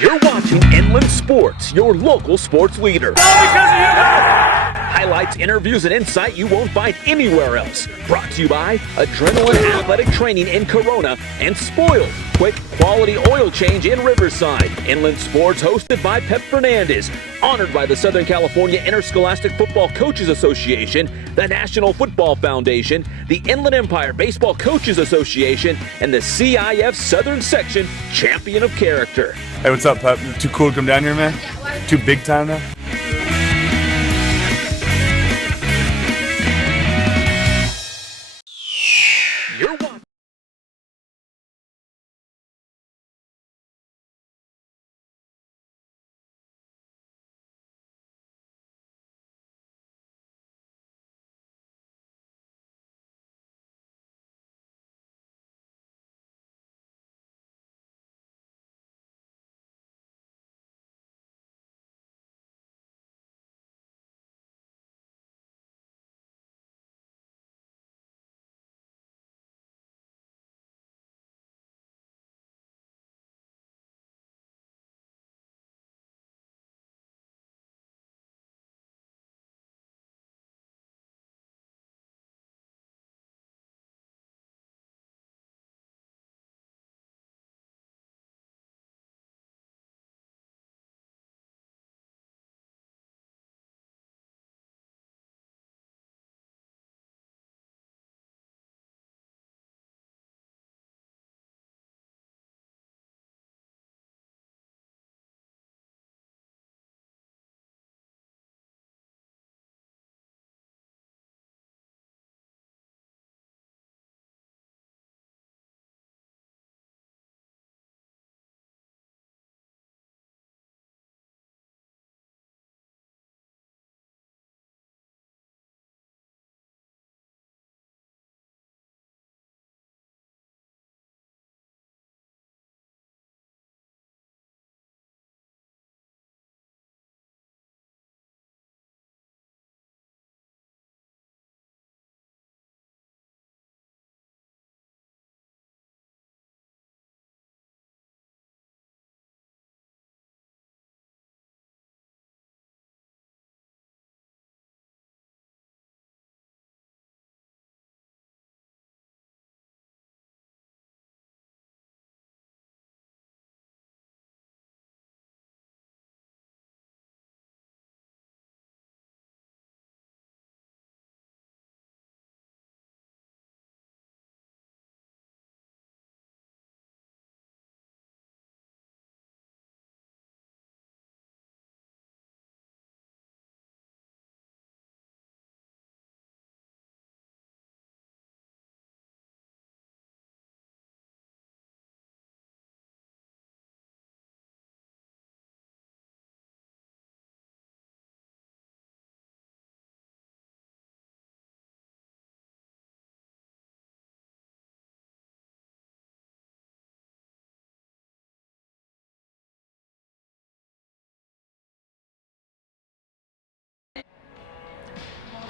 You're watching Inland Sports, your local sports leader. Highlights, interviews, and insight you won't find anywhere else. Brought to you by Adrenaline Athletic Training in Corona and Spoiled, quick quality oil change in Riverside. Inland Sports hosted by Pep Fernandez. Honored by the Southern California Interscholastic Football Coaches Association, the National Football Foundation, the Inland Empire Baseball Coaches Association, and the CIF Southern Section Champion of Character. Hey, what's up, Pep? Too cool to come down here, man? Too big time now? You're watching.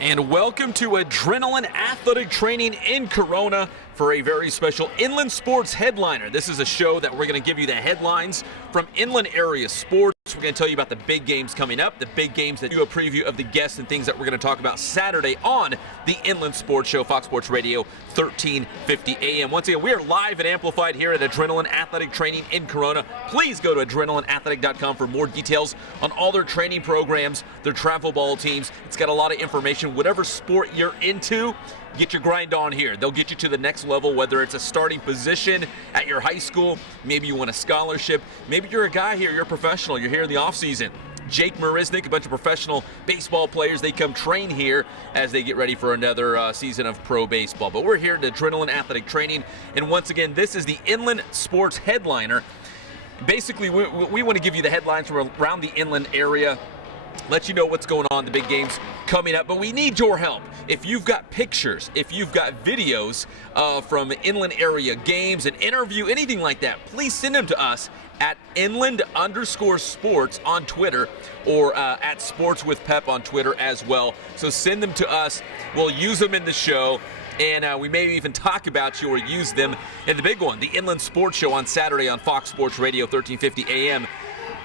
And welcome to Adrenaline Athletic Training in Corona for a very special Inland Sports Headliner. This is a show that we're going to give you the headlines from inland area sports. We're going to tell you about the big games coming up, the big games that do a preview of the guests and things that we're going to talk about Saturday on the Inland Sports Show, Fox Sports Radio, 1350 AM. Once again, we are live and amplified here at Adrenaline Athletic Training in Corona. Please go to adrenalineathletic.com for more details on all their training programs, their travel ball teams. It's got a lot of information. Whatever sport you're into, get your grind on here. They'll get you to the next level, whether it's a starting position at your high school, maybe you want a scholarship, maybe you're a guy here, you're a professional, you're here in the off season. Jake Marisnik, a bunch of professional baseball players, they come train here as they get ready for another season of pro baseball. But we're here at Adrenaline Athletic Training, and once again, this is the Inland Sports Headliner. Basically, we want to give you the headlines from around the inland area, let you know what's going on, the big games coming up, but we need your help. If you've got pictures, if you've got videos from inland area games, an interview, anything like that, please send them to us at inland_sports on Twitter or at Sports with Pep on Twitter as well. So send them to us. We'll use them in the show. And we may even talk about you or use them in the big one, the Inland Sports Show on Saturday on Fox Sports Radio, 1350 AM.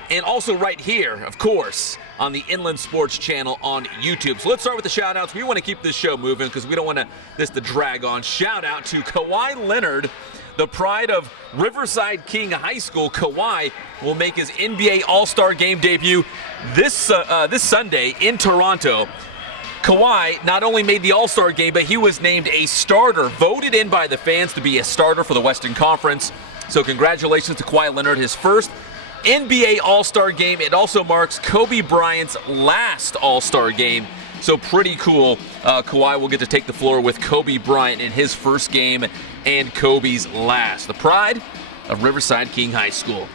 and also right here, of course, on the Inland Sports Channel on YouTube. So let's start with the shout-outs. We want to keep this show moving because we don't want this to drag on. Shout-out to Kawhi Leonard, the pride of Riverside King High School. Kawhi will make his NBA All-Star Game debut this Sunday in Toronto. Kawhi not only made the All-Star Game, but he was named a starter, voted in by the fans to be a starter for the Western Conference. So congratulations to Kawhi Leonard, his first NBA All-Star Game. It also marks Kobe Bryant's last All-Star Game. So pretty cool. Kawhi will get to take the floor with Kobe Bryant in his first game and Kobe's last. The pride of Riverside King High School.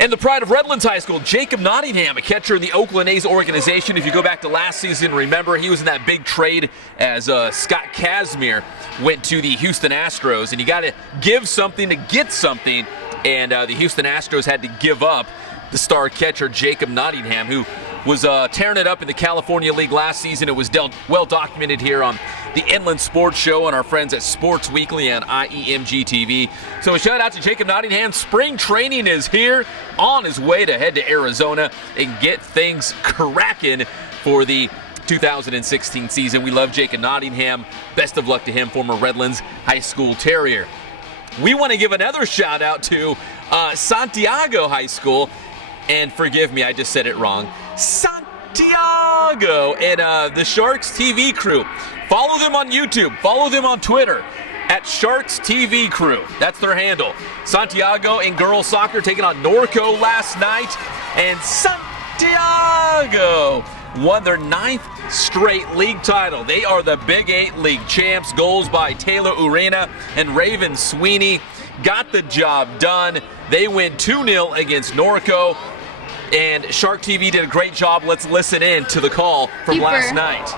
And the pride of Redlands High School, Jacob Nottingham, a catcher in the Oakland A's organization. If you go back to last season, remember he was in that big trade as Scott Kazmir went to the Houston Astros. And you got to give something to get something. And the Houston Astros had to give up the star catcher Jacob Nottingham, who was tearing it up in the California League last season. It was well documented here on the Inland Sports Show and our friends at Sports Weekly on IEMG TV. So a shout out to Jacob Nottingham. Spring training is here, on his way to head to Arizona and get things cracking for the 2016 season. We love Jacob Nottingham. Best of luck to him, former Redlands High School Terrier. We want to give another shout out to Santiago High School. And forgive me, I just said it wrong. Santiago and the Sharks TV crew. Follow them on YouTube. Follow them on Twitter at Sharks TV Crew. That's their handle. Santiago in girls soccer taking on Norco last night. And Santiago won their 9th straight league title. They are the Big 8 league champs. Goals by Taylor Urena and Raven Sweeney got the job done. They win 2-0 against Norco. And Shark TV did a great job. Let's listen in to the call from last night.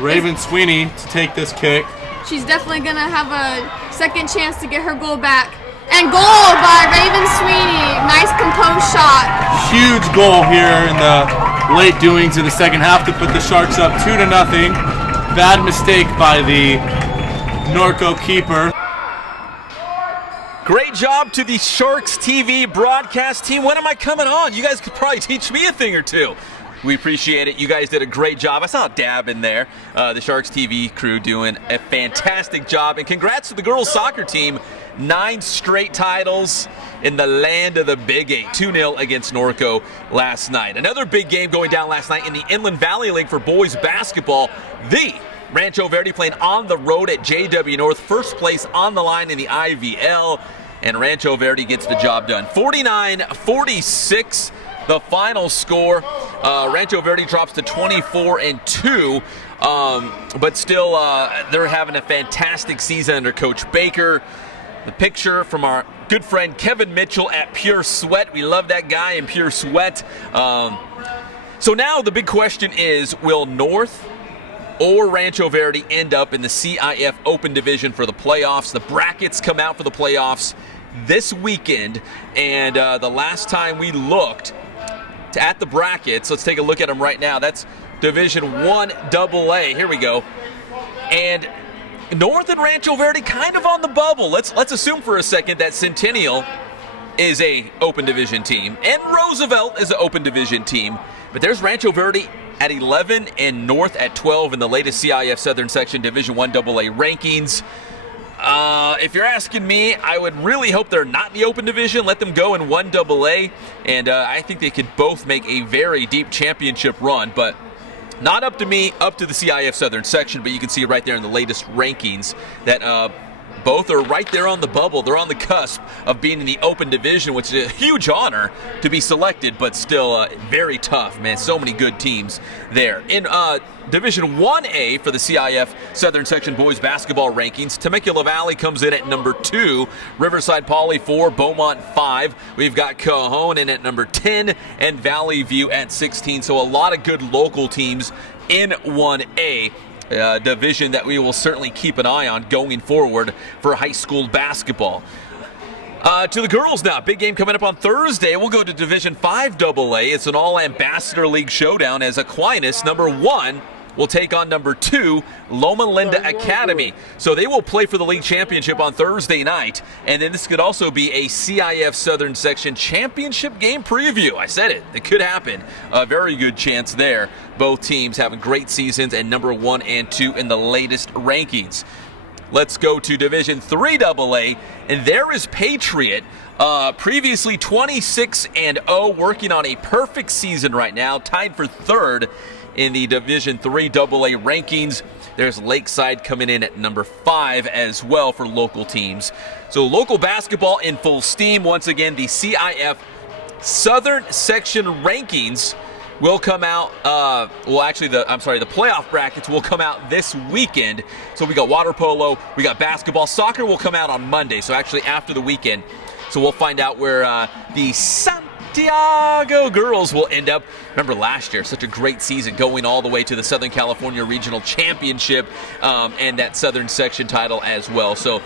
Raven Sweeney to take this kick. She's definitely going to have a second chance to get her goal back. And goal by Raven Sweeney. Nice composed shot. Huge goal here in the late doings of the second half to put the Sharks up 2-0. Bad mistake by the Norco keeper. Great job to the Sharks TV broadcast team. When am I coming on? You guys could probably teach me a thing or two. We appreciate it. You guys did a great job. I saw Dab in there. The Sharks TV crew doing a fantastic job. And congrats to the girls soccer team. 9 straight titles in the land of the Big 8. 2-0 against Norco last night. Another big game going down last night in the Inland Valley League for boys basketball. The Rancho Verde playing on the road at JW North. First place on the line in the IVL. And Rancho Verde gets the job done. 49-46, the final score. Rancho Verde drops to 24-2. But still, they're having a fantastic season under Coach Baker. The picture from our good friend Kevin Mitchell at Pure Sweat. We love that guy in Pure Sweat. So now the big question is, will North or Rancho Verde end up in the CIF Open Division for the playoffs? The brackets come out for the playoffs this weekend, and the last time we looked at the brackets, let's take a look at them right now. That's Division 1 AA. Here we go. And North and Rancho Verde kind of on the bubble. Let's assume for a second that Centennial is a Open Division team and Roosevelt is an Open Division team. But there's Rancho Verde at 11 and North at 12 in the latest CIF Southern Section Division 1 AA rankings. If you're asking me, I would really hope they're not in the Open Division. Let them go in 1 AA, and I think they could both make a very deep championship run. But not up to me, up to the CIF Southern Section, but you can see right there in the latest rankings that both are right there on the bubble. They're on the cusp of being in the Open Division, which is a huge honor to be selected, but still very tough, man. So many good teams there. In Division 1A for the CIF Southern Section boys basketball rankings, Temecula Valley comes in at number 2, Riverside Poly 4, Beaumont 5. We've got Cajon in at number 10 and Valley View at 16. So a lot of good local teams in 1A. Division that we will certainly keep an eye on going forward for high school basketball. To the girls now, big game coming up on Thursday. We'll go to Division 5 AA. It's an all-Ambassador League showdown as Aquinas, number 1, will take on number 2, Loma Linda Academy. So they will play for the league championship on Thursday night. And then this could also be a CIF Southern Section championship game preview. I said it. It could happen. A very good chance there. Both teams having great seasons and number 1 and 2 in the latest rankings. Let's go to Division 3 AA, and there is Patriot, previously 26-0, working on a perfect season right now, tied for 3rd in the Division 3 AA rankings. There's Lakeside coming in at number 5 as well for local teams. So local basketball in full steam. Once again, the CIF Southern Section rankings will come out, the playoff brackets will come out this weekend. So we got water polo, we got basketball. Soccer will come out on Monday, so actually after the weekend. So we'll find out where the Santiago girls will end up. Remember last year, such a great season, going all the way to the Southern California Regional Championship and that Southern Section title as well. So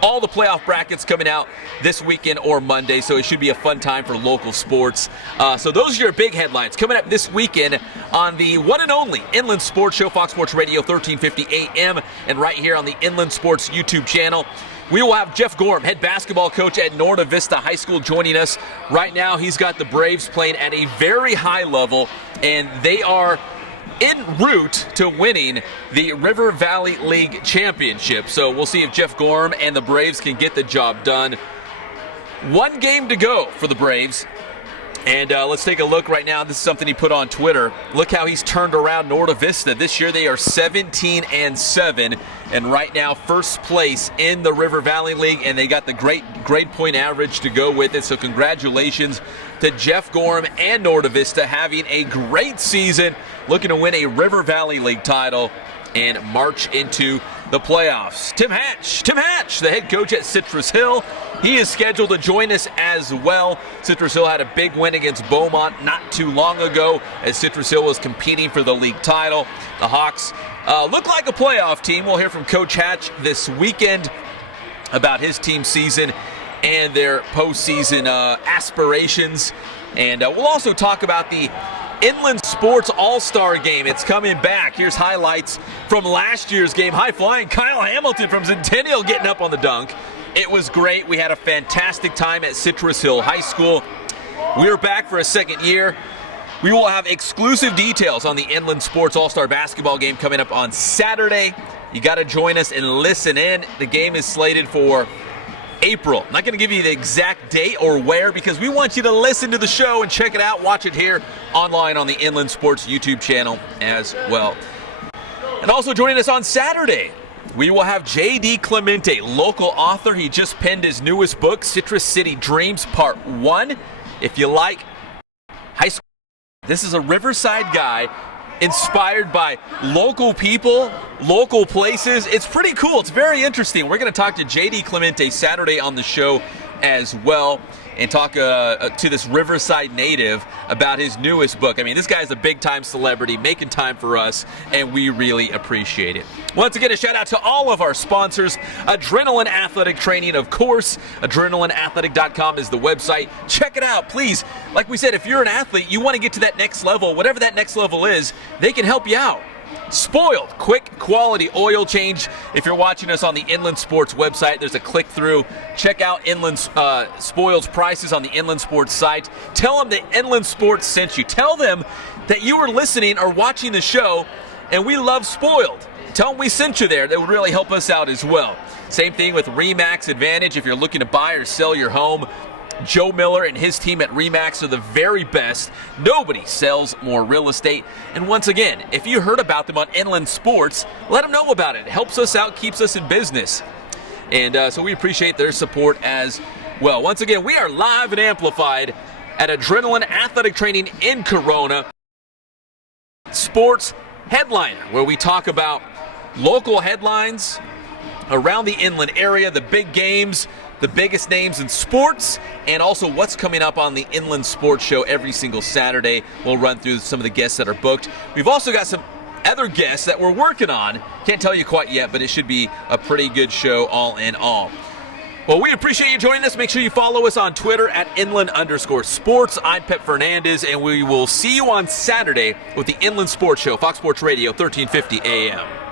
all the playoff brackets coming out this weekend or Monday, so it should be a fun time for local sports. So those are your big headlines coming up this weekend on the one and only Inland Sports Show, Fox Sports Radio, 1350 AM, and right here on the Inland Sports YouTube channel. We will have Jeff Gorham, head basketball coach at Norda Vista High School, joining us. Right now, he's got the Braves playing at a very high level, and they are en route to winning the River Valley League Championship. So we'll see if Jeff Gorham and the Braves can get the job done. 1 game to go for the Braves. And let's take a look right now. This is something he put on Twitter. Look how he's turned around Norda Vista. This year they are 17-7, and right now first place in the River Valley League, and they got the great grade point average to go with it. So congratulations to Jeff Gorham and Norda Vista, having a great season, looking to win a River Valley League title and march into the playoffs. Tim Hatch, the head coach at Citrus Hill. He is scheduled to join us as well. Citrus Hill had a big win against Beaumont not too long ago as Citrus Hill was competing for the league title. The Hawks look like a playoff team. We'll hear from Coach Hatch this weekend about his team season and their postseason aspirations. And we'll also talk about the Inland Sports All-Star Game. It's coming back. Here's highlights from last year's game. High-flying Kyle Hamilton from Centennial getting up on the dunk. It was great. We had a fantastic time at Citrus Hill High School. We're back for a second year. We will have exclusive details on the Inland Sports All-Star Basketball Game coming up on Saturday. You got to join us and listen in. The game is slated for April. I'm not going to give you the exact date or where because we want you to listen to the show and check it out. Watch it here online on the Inland Sports YouTube channel as well. And also joining us on Saturday, we will have J.D. Clemente, local author. He just penned his newest book, Citrus City Dreams Part 1. If you like high school, this is a Riverside guy inspired by local people, local places. It's pretty cool. It's very interesting. We're going to talk to J.D. Clemente Saturday on the show as well and talk to this Riverside native about his newest book. I mean, this guy's a big-time celebrity making time for us, and we really appreciate it. Once again, a shout-out to all of our sponsors. Adrenaline Athletic Training, of course. AdrenalineAthletic.com is the website. Check it out, please. Like we said, if you're an athlete, you want to get to that next level, whatever that next level is, they can help you out. Spoiled, quick quality oil change. If you're watching us on the Inland Sports website, there's a click through. Check out Inland Spoil's prices on the Inland Sports site. Tell them that Inland Sports sent you. Tell them that you were listening or watching the show and we love Spoiled. Tell them we sent you there. That would really help us out as well. Same thing with RE/MAX Advantage. If you're looking to buy or sell your home, Joe Miller and his team at RE/MAX are the very best. Nobody sells more real estate. And once again, if you heard about them on Inland Sports, let them know about it. It helps us out, keeps us in business. And so we appreciate their support as well. Once again, we are live and amplified at Adrenaline Athletic Training in Corona. Sports Headliner, where we talk about local headlines around the inland area, the big games, the biggest names in sports, and also what's coming up on the Inland Sports Show every single Saturday. We'll run through some of the guests that are booked. We've also got some other guests that we're working on. Can't tell you quite yet, but it should be a pretty good show all in all. Well, we appreciate you joining us. Make sure you follow us on Twitter at Inland_Sports. I'm Pep Fernandez, and we will see you on Saturday with the Inland Sports Show, Fox Sports Radio, 1350 AM.